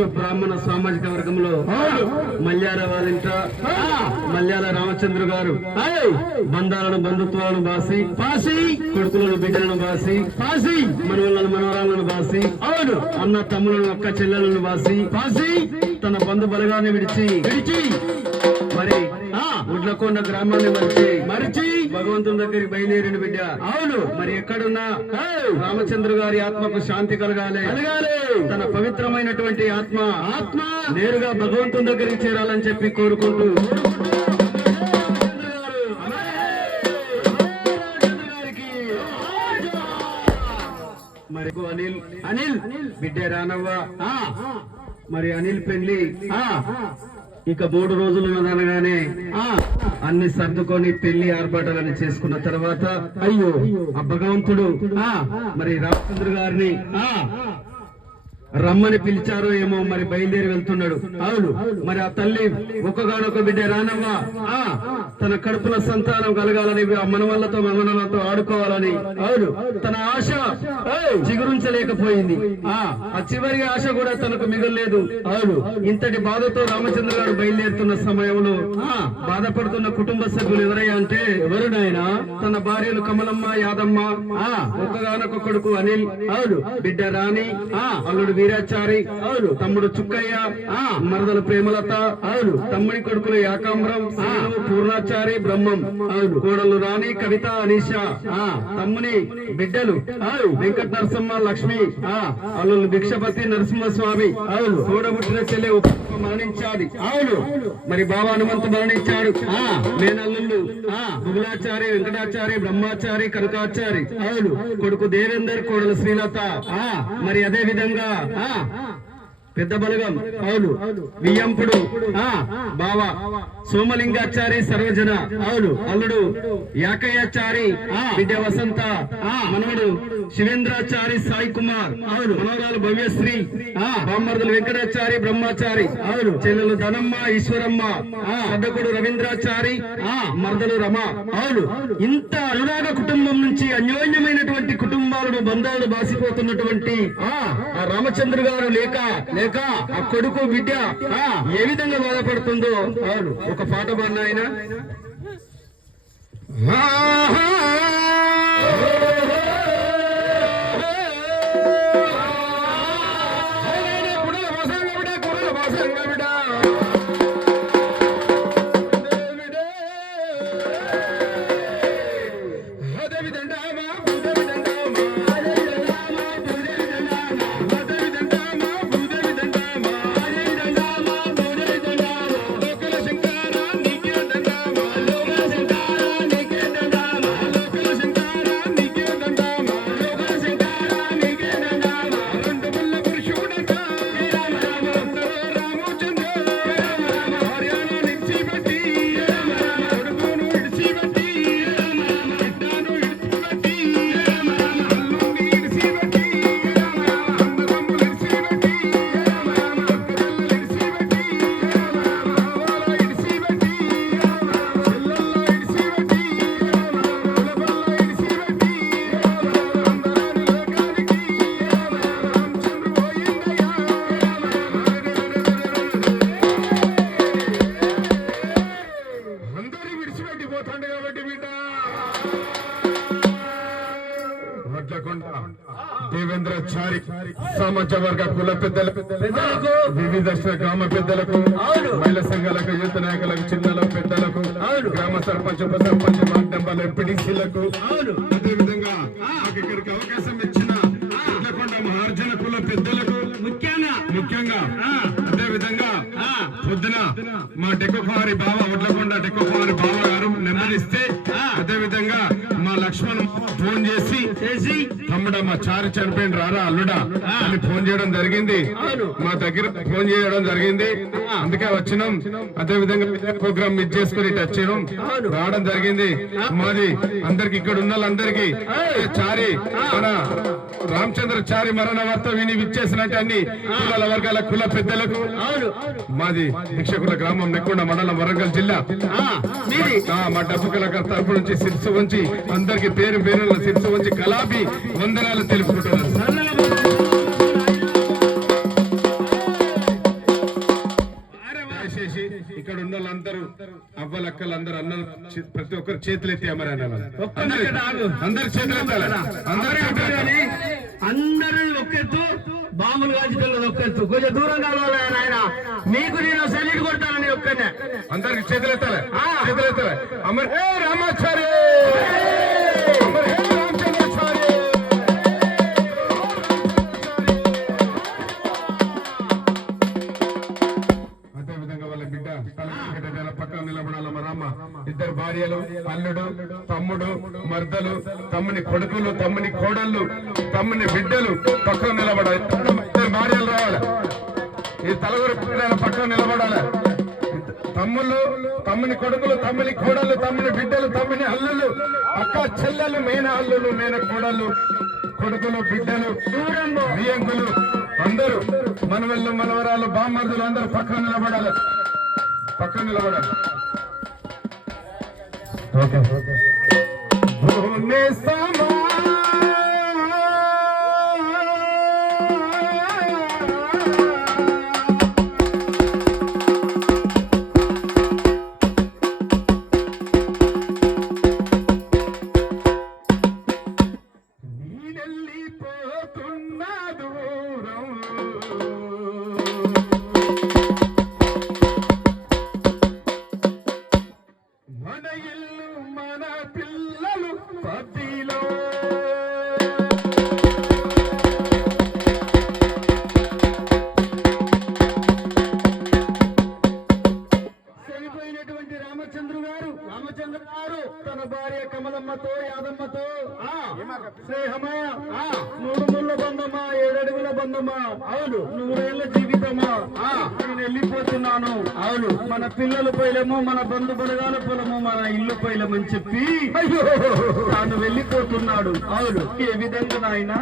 విశ్వ బ్రాహ్మణ సామాజిక వర్గంలో మల్యాల వాళ్ళింట మల్యాల రామచంద్ర గారు బంధాలను బంధుత్వాలను బాసి పాసి కొడుకులను బిడ్డలను బాసి పాసి మనవలను మనవరాలను బాసి అవును. అన్న తమ్ములను అక్క చెల్లెలను బాసి పాసి తన బంధు బలగాన్ని విడిచి విడిచి. మరి ఉడ్లకొండ గ్రామాన్ని మరిచి మరిచి. భగవంతుని దగ్గరికి బయలుదేరిన బిడ్డ. అవును. మరి ఎక్కడున్నా? రామచంద్ర గారి ఆత్మకు శాంతి కలగాలి. కలగాలి. తన పవిత్రమైనటువంటి ఆత్మ ఆత్మ నేరుగా భగవంతుని దగ్గరికి చేరాలని చెప్పి కోరుకుంటూ. మరి అనిల్. అనిల్. బిడ్డ రానవ్వ? మరి అనిల్ పెళ్ళి ఇక మూడు రోజులు ఉన్నదనగానే అన్ని సర్దుకొని పెళ్ళి ఆర్భాటాలని చేసుకున్న తర్వాత అయ్యో ఆ భగవంతుడు మరి రామచంద్ర గారిని రమ్మని పిలిచారో ఏమో మరి బయలుదేరి వెళ్తున్నాడు. అవును మరి ఆ తల్లి ఒక్కగానొక బిడ్డ రానవ్వా? ఆ తన కడుపున సంతానం కలగాలని ఆ మనవల్లతో మనవలతో ఆడుకోవాలని. అవును తన ఆశ చిగురించలేకపోయింది. ఆ ఆ చివరి ఆశ కూడా తనకు మిగలలేదు. అవును ఇంతటి బాధతో రామచంద్ర గారు బయలుదేరుతున్న సమయంలో ఆ బాధపడుతున్న కుటుంబ సభ్యులు ఎవరయ్యా అంటే ఎవరు నాయన? తన భార్యలు కమలమ్మ యాదమ్మ ఆ ఒక్కగానొక కొడుకు అనిల్. అవును బిడ్డ రాణి ఆ అల్లుడు వీరాచారి అవును. తమ్ముడు చుక్కయ్య మరదలు ప్రేమలత అవును. తమ్ముడి కొడుకులు యాకాంబరం పూర్ణాచారి బ్రహ్మం అవును. కోడలు రాణి కవిత అనీష తమ్ముని బిడ్డలు వెంకట నరసమ్మ లక్ష్మి అల్లు భిక్షపతి నరసింహస్వామి అవును. తోడబుట్టిన చెల్లె ఉప మరణించాడు. అవును. మరి బాబా హనుమంతు మరణించాడు. మేనల్లుళ్ళు. బుగులాచారి వెంకటాచారి బ్రహ్మాచారి కనకాచారి. అవును. కొడుకు దేవేందర్ కోడలు శ్రీలత. ఆ మరి అదే విధంగా ఆ పెద్ద బలగం. అవును. వియ్యంపుడు. బావ. సోమలింగాచారి సర్వజన. అవును. అల్లుడు. యాకయ్యాచారి. బిడ్డ వసంత. మనవడు. శివేంద్రాచారి సాయి కుమార్. అవును. మనవరాలు భవ్యశ్రీ. బామ్మర్దులు వెంకటాచారి బ్రహ్మాచారి. అవును. చెల్లెలు ధనమ్మ ఈశ్వరమ్మ. సడ్డకుడు రవీంద్రాచారి. మరదలు రమ. అవును. ఇంత అనురాగ కుటుంబం నుంచి అన్యోన్యమైనటువంటి కుటుంబాలను బంధాలు బాసిపోతున్నటువంటి ఆ రామచంద్ర గారు లేక లేక ఆ కొడుకు బిడ్డ ఏ విధంగా బాధపడుతుందో అవును ఒక పాట పాడిన ఆయన వివిధ గ్రామ పెద్దలకు మహిళా సంఘాలకు యూత్ నాయకులకు పెద్దలకు గ్రామ సర్పంచ్ ఉప సర్పంచ్ వార్డు మెంబర్ల ఎంపీడీసీలకు అదే విధంగా ఇక్కడికి అవకాశం ఇచ్చిన మహార్జన కుల పెద్దలకు ముఖ్యంగా. ముఖ్యంగా అదే విధంగా పొద్దున మా డెక్కకుమారి బావ వడ్లకొండ డెక్కకుమారి బావ గారు నెంబర్ ఇస్తే అదే విధంగా మా లక్ష్మణ్ ఫోన్ చేసి చేసి తమ్ముడ మా చారి చనిపోయిన రారా అల్లుడా అని ఫోన్ చేయడం జరిగింది. మా దగ్గర ఫోన్ చేయడం జరిగింది. అందుకే వచ్చినాం. అదే విధంగా ప్రోగ్రామ్ మిస్ చేసుకుని వచ్చినాం రావడం జరిగింది. మాది అందరికి ఇక్కడ ఉన్న వాళ్ళందరికీ చారి మన రామచంద్ర చారి మరణ వార్త విని విచ్చేసినట్టు అన్ని కులాల వర్గాల కుల పెద్దలకు. మాది భిక్షకుల గ్రామం నెక్కొండ మండలం వరంగల్ జిల్లా. మా డబ్బు కళాకారు తరపు నుంచి శిరసు ఉంచి అందరికి పేరు పేరు శిరసు ఉంచి గులాబీ వందనాలు తెలుపుకుంటున్నారు ఇక్కడ ఉన్న వాళ్ళందరూ అవ్వలక్కలు అందరూ ప్రతి ఒక్కరు చేతులు ఎత్తి అమరా చేతులు ఎత్తాలి. అందరూ ఒక్కెత్తు బాంబులు కాల్చుకెళ్ళదు ఒక్కెత్తు కొంచెం దూరం కావాలి ఆయన మీకు నేను సెల్యూట్ కొడతాను ఒక్కనే అందరికి చేతులు ఎత్తాలి. చేతులు ఎత్తాలి. అమర్ రామాచారి! భార్యలు అల్లుడు తమ్ముడు మర్దలు తమ్ముని కొడుకులు తమ్ముని కోడళ్ళు తమ్ముని బిడ్డలు పక్కన నిలబడాలి. భార్యలు రావాలి. ఈ తలగురు పిల్లల పక్కన నిలబడాలి. తమ్ముళ్ళు తమ్ముని కొడుకులు తమ్ముని కోడళ్ళు తమ్ముని బిడ్డలు తమ్ముని అల్లులు అక్క చెల్లెలు మేన అల్లులు మేన కోడళ్ళు కొడుకులు బిడ్డలు బియ్యంకులు అందరూ మనవళ్ళు మనవరాలు బామ్మర్దులు అందరూ పక్కన నిలబడాలి. పక్కన నిలబడాలి. Okay, okay. అవును. మన పిల్లల పైలము మన బంధు బలగాల పొలము మన ఇల్లు పైలమని చెప్పి అయ్యో. తాను వెళ్ళిపోతున్నాడు. అవును. ఏ విధంగా నాయన?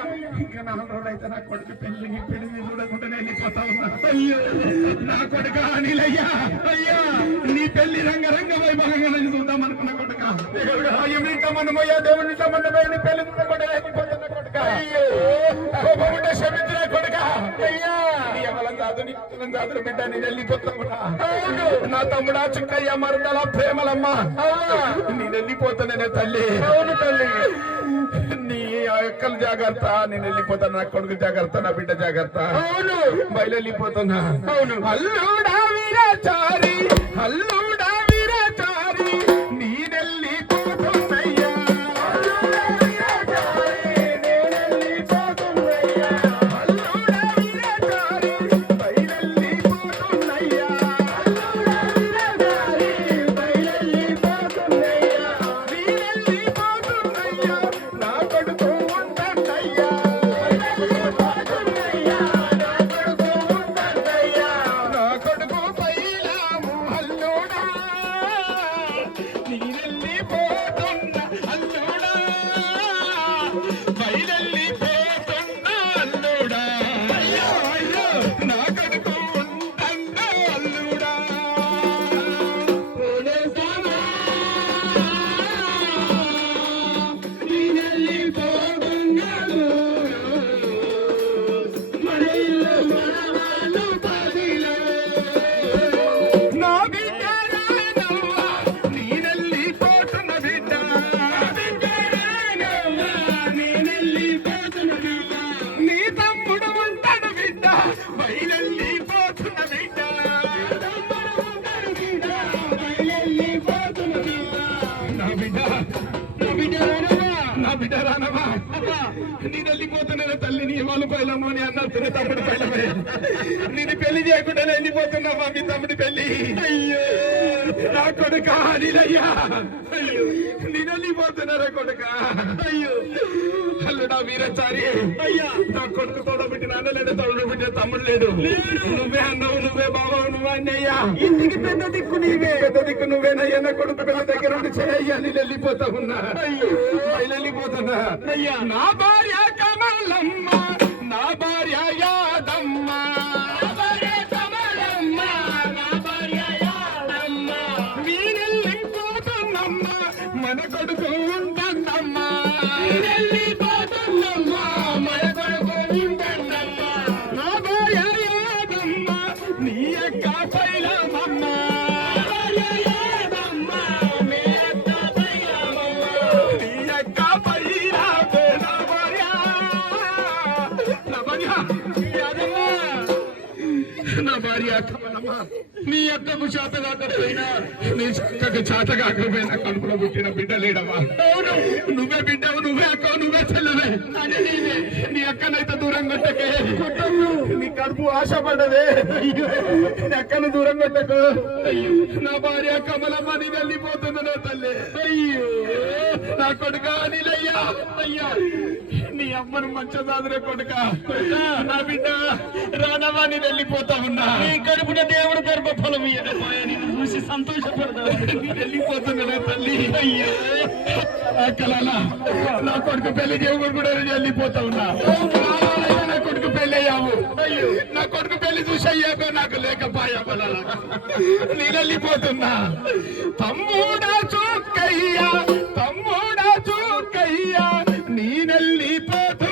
అయితే నా కొడుకు పెళ్ళికి పెళ్ళి చూడకుండా నేను వెళ్ళిపోతా ఉన్నా అయ్యో నా కొడుక అనిలయ్యా అయ్యా నీ పెళ్ళి రంగరంగ వైభవంగా నేను చూద్దాం అనుకున్న కొడుక. ఇంకా మనమయ్యా దేవుని సంబంధమై నీ పెళ్ళి చూడకుండా వెళ్ళిపోతున్న కొడుక. అయ్యో. కోపముంటే క్షమించిన కొడుక. అయ్యా ఎవలం కాదు కాదు బిడ్డ నేను వెళ్ళిపోతా ఉన్నా. నా తమ్ముడా చుక్కయ్య మరదల ప్రేమలమ్మ. నేను తల్లి. అవును తల్లి. నీ అక్కల జాగ్రత్త నేను వెళ్ళిపోతాను నా కొడుకు జాగ్రత్త నా బిడ్డ జాగ్రత్త. అవును. బయలు వెళ్ళిపోతున్నా అవును. అల్లుడా వీరాచారి అల్లుడా నేను వెళ్ళిపోతున్నా తల్లి నీ వాళ్ళు పైలము అని అన్నట్టునే తమ్ముడు పైలమే నేను పెళ్ళి చేయకుండా వెళ్ళిపోతున్నావా మీ తమ్ముడి పెళ్ళి అయ్యో. నా కొడుక నీలయ్యా. నేను వెళ్ళిపోతున్నారా కొడుక? అయ్యో. అల్లుడా వీరచారి. అయ్యా. నా కొడుకు తోడబెట్టి నాన్న లేడు తోడు బిడ్డ తమ్ముడు లేడు. నువ్వే అన్నావు నువ్వే బాబావు నువ్వే అన్నయ్యా. ఇంటికి పెద్ద దిక్కు నీవే. పెద్ద దిక్కు నువ్వేనయ్యా నా కొడుకు పెద్ద దగ్గర ఉండి చేయయ్యా నేను వెళ్ళిపోతా ఉన్నా. వెళ్ళిపోతున్నా. అయ్యా. నా భార్య కమలమ్మ నా భార్య యాదమ్మ. నా భార్య మన కొడుకు ఉంటుందమ్మా నీ అక్కకు చేత కాకపోయినా నీ చక్కకు చేత కాకపోయినా కడుపులో పుట్టిన బిడ్డ లేడవా? అవును. నువ్వే బిడ్డవు నువ్వే అక్క నువ్వే చెల్లవే. అని నీ అక్కనైతే దూరం కొట్టకే. నీ ఆశపడదే అయ్యో నీ అక్కను దూరం అయ్యో నా భార్య కమలమ్మ నీ వెళ్ళిపోతున్నదే తల్లి. అయ్యో నా కొడుక నీలయ్యా అయ్యా నీ అమ్మను మంచదాదురే కొడుక. నా బిడ్డ రానవా నేను వెళ్ళిపోతా ఉన్నా. నీ కడుపున దేవుడు గర్భఫలం ఇయ్యకపోయా నిన్ను చూసి సంతోషపడదా నేను వెళ్ళిపోతున్నానే తల్లి. అయ్యో అక్కలాలా నా కొడుకు పెళ్ళి చేయకుండా కూడా వెళ్ళిపోతా ఉన్నా. అయ్యో, నా కొడుకు పెళ్ళి అయ్యావు నా కొడుకు పెళ్ళి చూసి అయ్యాక నాకు లేకపోయా నీళ్ళిపోతున్నా తమ్ముడా చూక్కయ్యా తమ్ముడా చూక్కయ్యా నేనెళ్ళిపోతున్నారా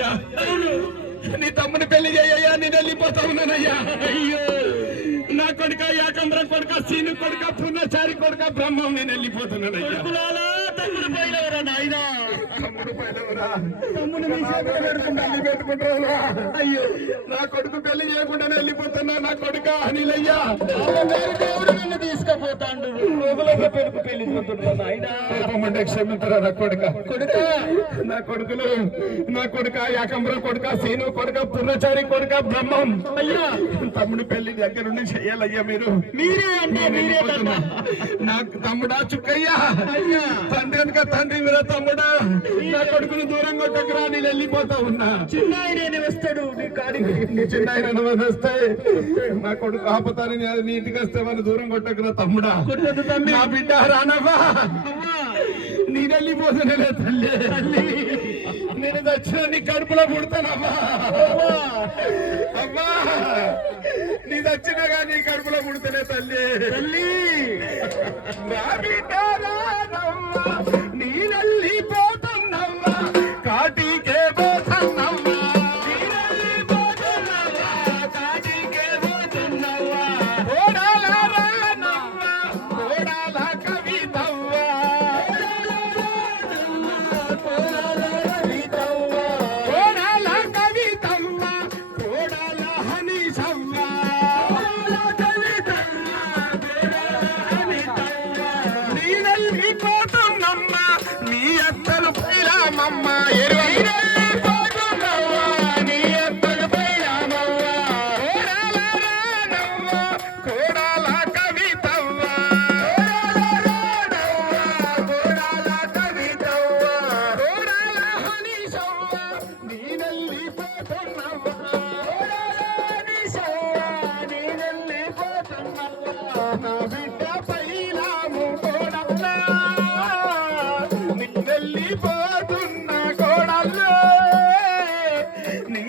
కొడుకులయ్యా నీ తమ్ముని పెళ్ళి చేయ్యా నేను వెళ్ళిపోతా ఉన్నానయ్యా. అయ్యో. నా కొడుక యాకంబరం కొడుక సీను కొడుక పున్నచారి కొడుక బ్రహ్మం నేను వెళ్ళిపోతున్నానయ్యా. నాయనా తమ్ముడు మీ చేతిలో అయ్యో నా కొడుకు పెళ్ళి చేయకుండా వెళ్ళిపోతున్నా. నా కొడుక అనిలయ్యా. దేవుడు నిన్ను తీసుకుపోతాండు. రోజులైతే పెడుకు పెళ్ళి చూస్తుంటా నాయనా. పాపమంటే క్షమించరా నా కొడుక? కొడుక నా కొడుకులు నా కొడుక యాకంబరం కొడుక సీను కొడుక పూర్ణచారి కొడుక బ్రహ్మం. అయ్యా తమ్ముడి పెళ్ళి దగ్గరుండి చెయ్యాలయ్యా మీరు. మీరే అంటే మీరే. నా తమ్ముడా చుక్కయ్యా. అయ్యా. తండ్రి తండ్రి మీద తమ్ముడా. నా కొడుకును దూరంగా కొట్టకురా నేను వెళ్ళిపోతా ఉన్నా. చిన్న ఆయనే వస్తాడు నీ కాడికి చిన్న ఆయన వస్తే నా కొడుకు ఆపతాని నీ ఇంటికి వస్తే మన దూరం కొట్టకురా తమ్ముడా. కొట్టదు తమ్మి. నా బిడ్డ రానవ్వా. నీ వెళ్ళిపోతున్నా తల్లి. తల్లి. నేను చచ్చిన నీ కడుపులో పుడతానమ్మా అమ్మా. నీ చచ్చినగా నీ కడుపులో పుడితేనే తల్లి. తల్లి. నా బిడ్డ రానవ్వా. నీ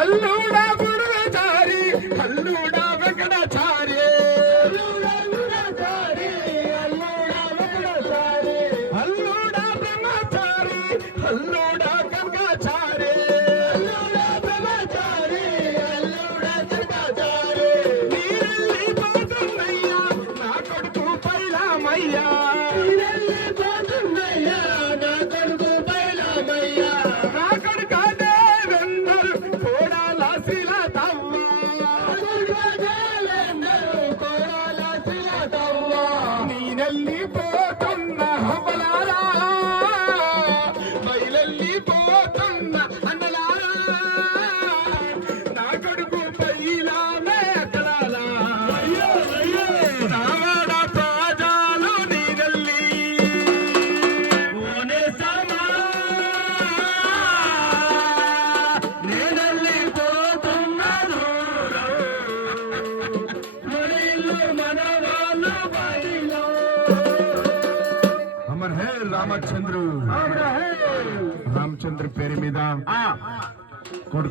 అల్లుడా గురుచారి అల్లుడా వెంకటాచారి అల్లుడా బ్రహ్మచారి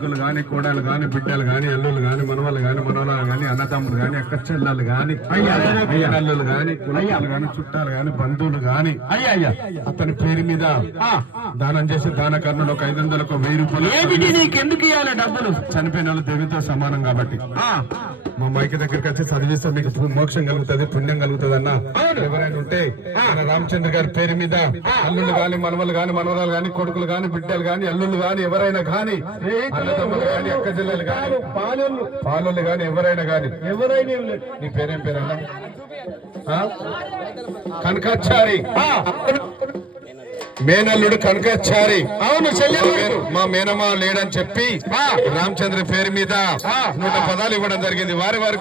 కొడుకులు గాని కోడలు గాని బిడ్డలు గాని అల్లులు గాని మనవలు గాని మనవరాలు గాని అన్నదమ్ములు గాని అక్క చెల్లెలు గాని అయ్యనల్లులు గాని కులయాలు గాని చుట్టాలు గాని బంధువులు గాని అయ్యా అతని పేరు మీద దానం చేసి దాన కర్ణలు ఒక ఐదు వందలకు వెయ్యి రూపాయలు నీకెందుకు ఇవ్వాలి డబ్బులు? చనిపోయిన వాళ్ళు దేవునితో సమానం కాబట్టి. మా మైకి దగ్గరికి వచ్చి చదివిస్తే మీకు మోక్షం కలుగుతుంది పుణ్యం కలుగుతుంది అన్న ఎవరైనా ఉంటే మన రామచంద్ర గారి పేరు మీద అల్లుళ్ళు గాని మనవలు గాని మనవరాలు గాని కొడుకులు గాని బిడ్డలు గాని అల్లుళ్ళు గాని ఎవరైనా గాని అన్నదమ్ములు గాని అక్క జిల్లలు గాని ఎవరైనా గాని. ఎవరైనా. నీ పేరేం ఆ? కనకాచారి. మేనల్లుడు కనకాచారి అవును మా మేనమా లేడని చెప్పి రామచంద్ర పేరు మీద నూట పదాలు ఇవ్వడం జరిగింది. వారి వారి